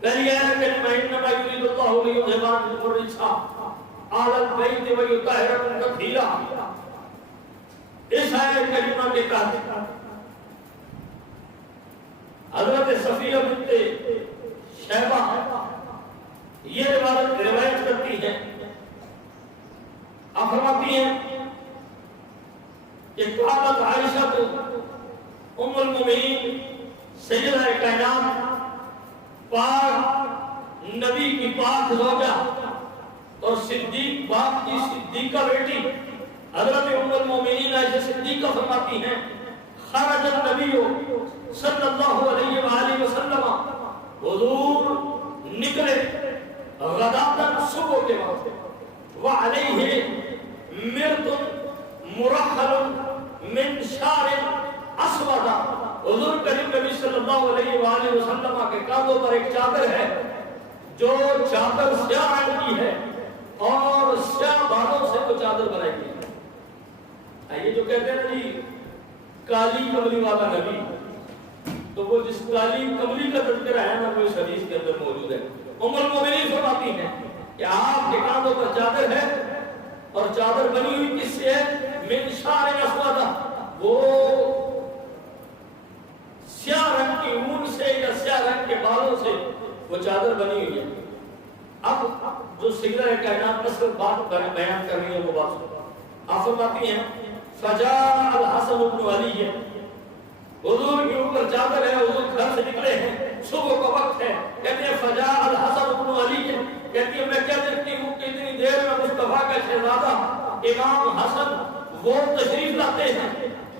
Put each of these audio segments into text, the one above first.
پہلی آیت کلمہ انما یرید اللہ لیذھب عنکم الرجس اہل البیت ویطہرکم تطہیرا. اس آیت کلمہ کے تحت حضرت صفیہ بنت شیبہ یہ روایت کرتی ہیں، آپ فرماتی ہیں کہ قالت عائشہ ام المؤمنین سیدہ کائنات پاک نبی کی پاک زوجہ اور صدیق باپ کی صدیقہ بیٹی حضرت ام المؤمنین عائشہ صدیقہ فرماتی ہیں خرج النبی صلی اللہ علیہ وآلہ وسلم، حضور نکلے غداتاً صبح کے وقت، وعلیہ مرد مرحل من شعر اسود، حضور کریم نبی صلی اللہ علیہ وآلہ وسلم کے کاندھوں پر ایک چادر ہے جو چادر سیاہ رنگ کی ہے اور سیاہ بالوں سے وہ چادر بنائی گئی ہے. یہ جو کہتے ہیں جی کالی کملی والا نبی، تو وہ جس کالی کملی کا تذکرہ ہے نا وہ اس حدیث کے اندر موجود ہے. ام المؤمنین فرماتی ہیں کہ آپ کے کاندھوں پر چادر ہے اور چادر بنی ہوئی کس سے ہے؟ من شعر اسود، وہ سیاہ رنگ کی اون سے یا سیاہ رنگ کے بالوں سے وہ چادر بنی ہوئی ہے. اب جو سیدہ کائنات اصل بات بیان کر رہی ہے وہ بات سنو. آپ فرماتی ہیں فجاء الحسن بن علی، حضور کے اوپر چادر ہے، حضور گھر سے نکلے ہیں، صبح کا وقت ہے، کہتے ہیں فجاء الحسن بن علی، کہتی ہے میں کیا دیکھتی ہوں کہ اتنی دیر میں مصطفیٰ کا شہزادہ امام حسن وہ تشریف لاتے ہیں.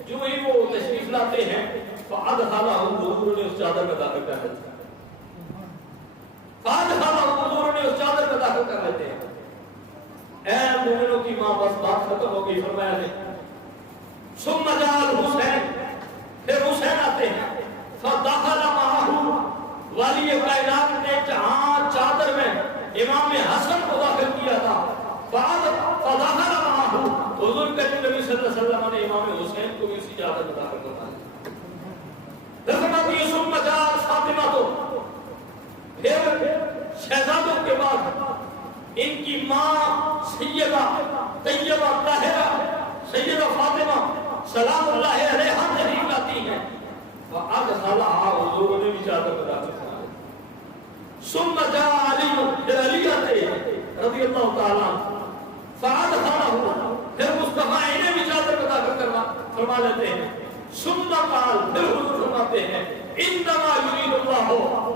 جو ہی وہ تشریف لاتے ہیں فادخلہ، حضور نے اس چادر میں داخل کر دیتے ہیں. فادخلہ، حضور نے اس چادر میں داخل کر دیتے ہیں. اے مومنوں کی ماں، بس بات ختم ہو گئی. فرمایا نے ثم جاء الحسین، پھر حسین آتے ہیں. فدخل معه، والی کائنات نے جہاں چادر میں امام حسن کو داخل کیا تھا، فدخل معه، حضور کریم نبی صلی اللہ علیہ وسلم نے امام حسین کو بھی اسی چادر میں داخل کروایا. رحمت ثم جاء فاطمہ، تو پھر شہزادوں کے بعد ان کی ماں سیدہ طیبہ طاہرہ سیدہ فاطمہ سلام اللہ علیہا تشریف لاتی ہیں. فادخلها، حضور نے بھی چادر میں داخل کرایا. ثم جاء علی، پھر علی آتے ہیں رضی اللہ تعالیٰ عنہ. فادخلہ، پھر مصطفیٰ انہیں بھی چادر میں داخل فرما لیتے ہیں. ثم قال، پھر حضور فرماتے ہیں انما یرید اللہ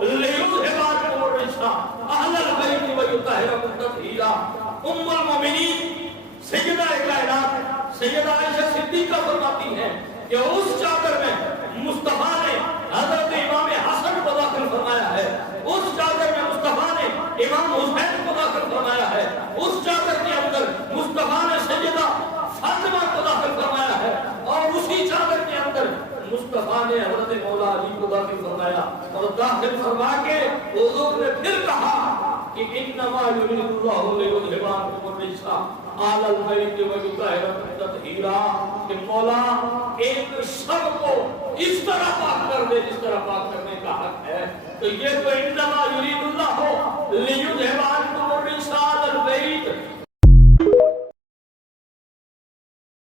لیذھب عنکم الرجس اہل البیت ویطہرکم تطہیرا. ام المؤمنین سیدہ کائنات سیدہ عائشہ صدیقہ فرماتی ہیں کہ اس چادر میں مصطفیٰ نے حضرت امام حسن کو داخل فرمایا ہے، اس چادر میں مصطفیٰ نے امام حسین کو داخل فرمایا ہے، اس چادر کے اندر مصطفیٰ نے سیدہ فاطمہ کو داخل فرمایا ہے، اور اسی چادر کے اندر مصطفیٰ نے حضرت مولا علی کو داخل فرمایا. اور داخل فرما کے حضور نے پھر کہا کہ انما یرید اللہ لیذھب عنکم الرجس اہل البیت ویطہرکم تطہیرا، کہ مولا ایک سب کو اس طرح پاک کر دے جس طرح پاک کرنے کا حق ہے. تو یہ تو انما یرید اللہ لیذھب